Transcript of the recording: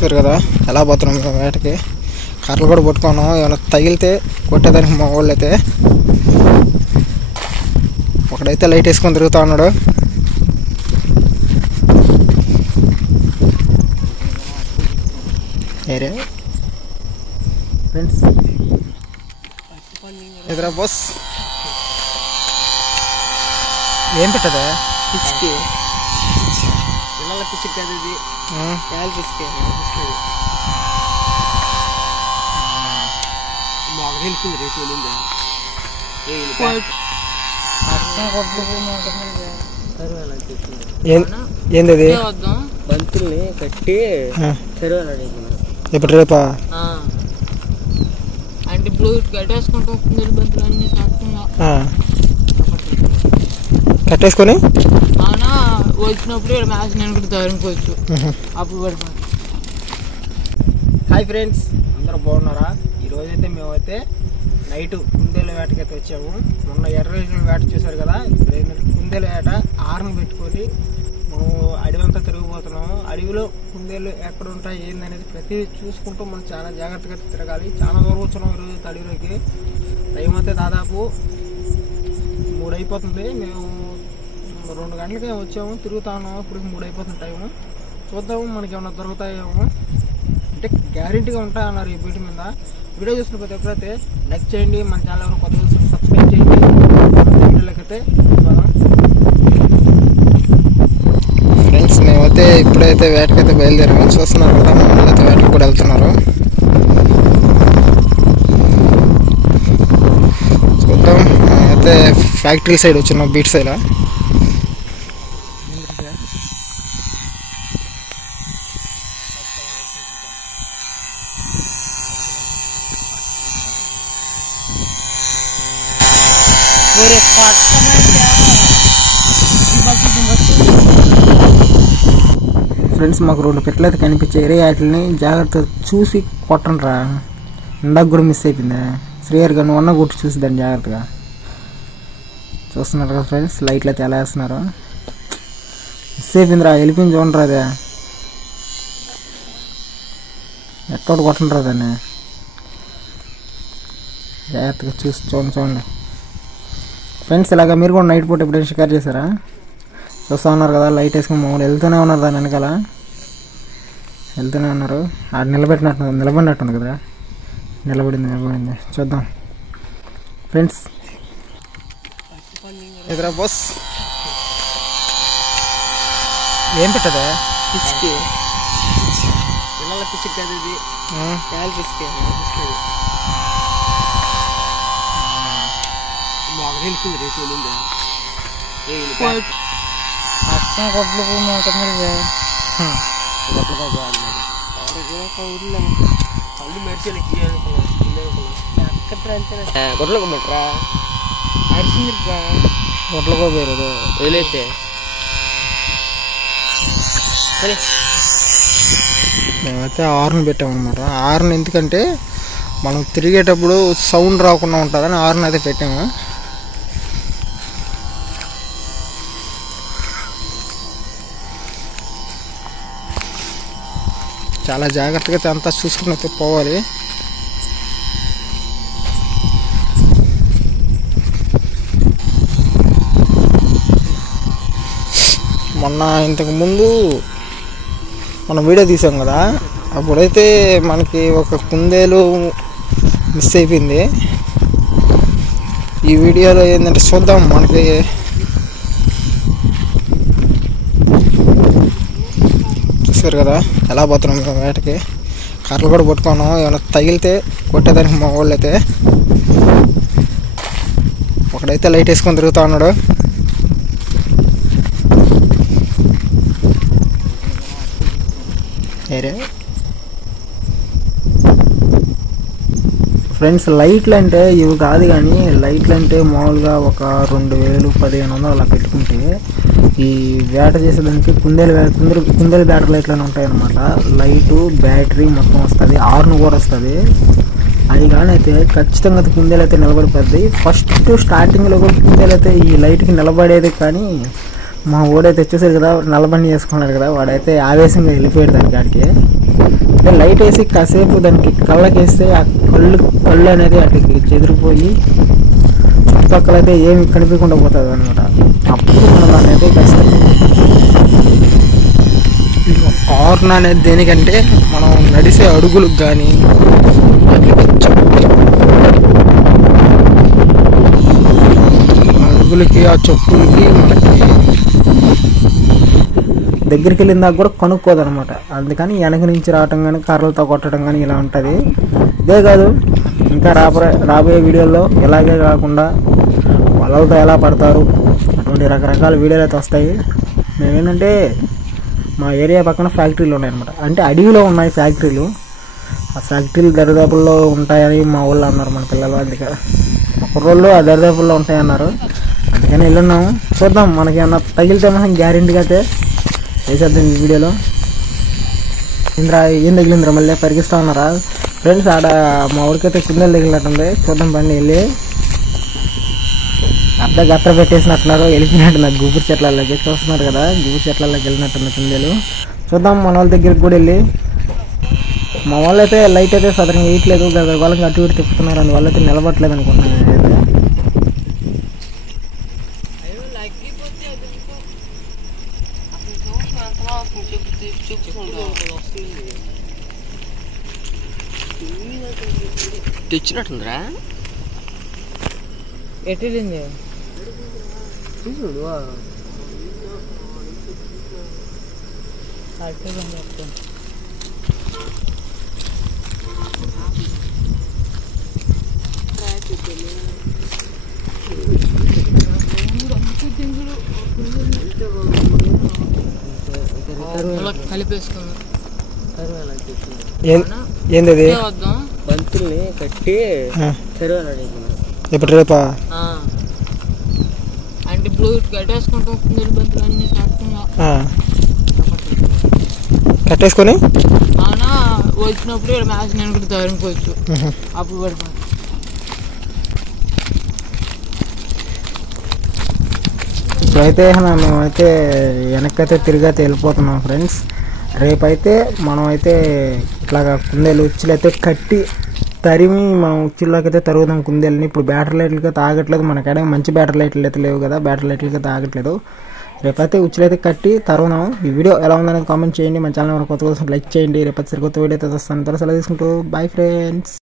చూసారు కదా ఎలా పోతున్నాం మేము వేటకి. కర్రలు కూడా పట్టుకున్నాం, ఏమైనా తగిలితే కొట్టేదానికి మా వాళ్ళు అయితే. ఒకడైతే లైట్ వేసుకొని తిరుగుతూ ఉన్నాడు. ఏరే ఫ్రెండ్స్ ఎదురా బాస్ ఏం పెట్టదా పిసికి పిల్లల పిసికి కదా ఇది యాల్ పిసికి బాగా వెళ్తుంది రేపు వెళ్ళిందా ఏంది బంతుల్ని కట్టి చెరువు ఇప్పుడు రేపా అంటే ఇప్పుడు కట్టేసుకుంటాం బంతులు అన్ని కట్టేసుకొని అవునా వచ్చినప్పుడు మ్యాచ్ నేను కూడా తరుముకోవచ్చు అప్పుడు పడిపోతుంది. హాయ్ ఫ్రెండ్స్, అందరూ బాగున్నారా? ఈరోజైతే మేమైతే నైట్ కుందేలు వేటకైతే వచ్చాము. మొన్న ఎర్రవేసిన వేట చూసారు కదా, ఇప్పుడు ఏంటంటే కుందేలు వేట ఆరును పెట్టుకొని మనం అడవి అంతా తిరిగిపోతున్నాము. అడవిలో కుందేలు ఎక్కడ ఉంటాయి ఏందనేది ప్రతి చూసుకుంటూ మనం చాలా జాగ్రత్తగా తిరగాలి. చాలా దూరం వచ్చాము ఈరోజు అడవిలోకి. టైం అయితే దాదాపు 3 అయిపోతుంది. మేము 2 గంటలకే వచ్చాము, తిరుగుతా ఉన్నాము. ఇప్పుడు 3 అయిపోతుంది టైము. చూద్దాము మనకి ఏమైనా దొరుకుతాయేమో, అంటే గ్యారెంటీగా ఉంటాయన్నారు ఈ వీటి మీద. వీడియో చూసిన ప్రతి ఒక్కరైతే లైక్ చేయండి, మన ఛానల్ ఎవరైనా కొత్త చూసి సబ్స్క్రైబ్ చేయండి. వీడియోలకైతే ఫ్రెండ్స్ మేమైతే ఇప్పుడైతే వేటకైతే బయలుదేరాము. చూస్తున్నారు కదా, మమ్మల్ని అయితే వేటకు కూడా వెళ్తున్నారు. చూద్దాం. అయితే ఫ్యాక్టరీ సైడ్ వచ్చినాం, బీట్ సైడ్. ఫ్రెండ్స్ మాకు 2 పెట్టలు అయితే కనిపించాయి. వాటిని జాగ్రత్త చూసి కొట్టండి రా. ఇందాక కూడా మిస్ అయిపోయిందా శ్రీహరిగా, నువ్వు అన్న కొట్టి చూసి దాన్ని జాగ్రత్తగా. చూస్తున్నారు కదా ఫ్రెండ్స్, లైట్లు అయితే ఎలా వేస్తున్నారు. మిస్ అయిపోయిందిరా, వెళ్ళిపోయింది చూడండి. అదే ఎట్టోటి కొట్టండి దాన్ని జాగ్రత్తగా చూసి చూడండి ఫ్రెండ్స్. ఇలాగ మీరు కూడా నైట్ పూట ఎప్పుడైనా షికారు చేశారా? చూస్తూ ఉన్నారు కదా, లైట్ వేసుకుని మామూలు వెళ్తూనే ఉన్నారు. దాని వెనకాల వెళ్తూనే ఉన్నారు. ఆడ నిలబడినట్టుంది కదా, నిలబడింది. చూద్దాం ఫ్రెండ్స్. ఎదురా బాస్ ఏం పెట్టదా పిసికి పిల్లల పిసికి కదా ఇది యాల్ పిసికి బాగా వెళ్తుంది రేపు వెళ్ళిందా కొట్లు కళ్ళు మెరిచేలు గొడ్లు కొమ్మట్రా అడిసిందిరా ఒట్లకో పేరు వదిలేస్తే మేమైతే హార్న్ పెట్టామన్నమాట. హార్న్ ఎందుకంటే మనం తిరిగేటప్పుడు సౌండ్ రాకుండా ఉంటుందని హార్న్ అయితే పెట్టాము. చాలా జాగ్రత్తగా అంతా చూసుకుని అయితే పోవాలి. మొన్న ఇంతకు ముందు మనం వీడియో తీసాం కదా, అప్పుడైతే మనకి ఒక కుందేలు మిస్ అయిపోయింది. ఈ వీడియోలో ఏంటంటే చూద్దాం. మనకి చూసారు కదా ఎలా పోతున్నాం మేము వేటకి. కర్రలు కూడా పట్టుకున్నాం, ఏమైనా తగిలితే కొట్టేదానికి మా వాళ్ళు అయితే. ఒకడైతే లైట్ వేసుకొని తిరుగుతూ ఉన్నాడు. ఏరే ఫ్రెండ్స్, లైట్లు అంటే ఇవి కాదు, కానీ లైట్లు అంటే మామూలుగా ఒక 2000-1500 అలా పెట్టుకుంటే ఈ వేట చేసేదానికి కుందేలు బ్యాటరీ లైట్లు అని ఉంటాయి అన్నమాట. లైటు బ్యాటరీ మొత్తం వస్తుంది, హార్న్ కూడా వస్తుంది. అది కానీ అయితే ఖచ్చితంగా కుందేలు అయితే నిలబడిపోద్ది. ఫస్ట్ స్టార్టింగ్లో కూడా కుందేలు అయితే ఈ లైట్కి నిలబడేది, కానీ మా ఊడైతే వచ్చేసారు కదా, నల్లబండి చేసుకున్నాడు కదా, వాడైతే ఆవేశంగా వెళ్ళిపోయాడు దాని కాడికి. అంటే లైట్ వేసి కాసేపు దానికి కళ్ళకేస్తే ఆ కళ్ళు అనేది అక్కడికి చెదిరిపోయి చుట్టుపక్కల అయితే ఏమి కనిపించకుండా పోతుంది అనమాట. అప్పుడు మనం దాన్ని అయితే ఖచ్చితంగా హార్న్ అనేది దేనికంటే మనం నడిసే అడుగులకు కానీ అడుగులకి ఆ చెప్పులకి మనకి దగ్గరికి వెళ్ళిన దాకా కూడా కనుక్కోదు అనమాట. అందుకని వెనక నుంచి రావటం కానీ కర్రలతో కొట్టడం కానీ ఇలా ఉంటుంది. ఇదే కాదు, ఇంకా రాబోయే వీడియోల్లో ఇలాగే కాకుండా వలలతో ఎలా పడతారు అటువంటి రకరకాల వీడియోలు అయితే వస్తాయి. మేమేంటంటే మా ఏరియా పక్కన ఫ్యాక్టరీలు ఉన్నాయన్నమాట. అంటే అడవిలో ఉన్నాయి ఫ్యాక్టరీలు. ఆ ఫ్యాక్టరీలు దరిదాపుల్లో ఉంటాయని మా ఊళ్ళో అన్నారు మన పిల్లలు. అందుకే ఒక రోజుల్లో ఆ దరిదాపుల్లో ఉంటాయన్నారు. అందుకని వెళ్ళున్నాము. చూద్దాం, మనకి ఏమన్నా తగిలితే మనం గ్యారెంటీగా అయితే వేసేద్దాం ఈ వీడియోలో. ఏం తగిలిందిరా మళ్ళీ పరిగిస్తా ఉన్నారా ఫ్రెండ్స్? ఆడ మా ఊరికైతే కుందేలు తగిలినట్టుంది. చూద్దాం బండి వెళ్ళి. గత్ర పెట్టేసినట్టున్నారు, వెళ్ళిపోయినట్టు నాకు గుబురు చెట్లలోకి చూస్తున్నారు కదా, గుబురు చెట్లలోకి వెళ్ళినట్టుంది కుందేలు. చూద్దాం మన వాళ్ళ దగ్గరికి కూడా వెళ్ళి. మా వాళ్ళు అయితే లైట్ అయితే సదరంగా వేయట్లేదు, వాళ్ళకి అటు ఇటు తిప్పుతున్నారు, అని వాళ్ళైతే నిలబట్టలేదు అనుకుంటున్నాను నేనైతే. తెచ్చినట్టుందిరా ఎట్టింది కలిపేసుకుందాం. ఏంది బంతుల్ని కట్టి ఇప్పుడు రేపా? అంటే ఇప్పుడు కట్టేసుకుంటాం కుందేలు బంతులు అన్ని కట్టేసుకొని అవునా వచ్చినప్పుడు ఇక్కడ మ్యాచ్ నేను కూడా తరుముకోవచ్చు. అప్పుడు పడిపోతుంది. ఇప్పుడైతే మేమైతే వెనక్కైతే తిరిగైతే వెళ్ళిపోతున్నాం ఫ్రెండ్స్. రేపైతే మనమైతే ఇట్లాగా కుందేలు ఉచ్చులైతే కట్టి తరిమి మనం ఉచ్చుల్లోకి అయితే తరుగుదాం కుందేలని. ఇప్పుడు బ్యాటరీ లైట్లకి తాగట్లేదు, మనకాడ మంచి బ్యాటరీ లైట్లు అయితే లేవు కదా, బ్యాటరీ లైట్లకి తాగట్లేదు. రేపైతే ఉచ్చులైతే కట్టి తరుగుదాం. ఈ వీడియో ఎలా ఉందనేది కామెంట్ చేయండి. మన ఛానల్ కొత్త కోసం లైక్ చేయండి. రేపైతే సరికొత్త వీడియో అయితే వస్తాను. త్వరగా సెలవు తీసుకుంటూ బాయ్ ఫ్రెండ్స్.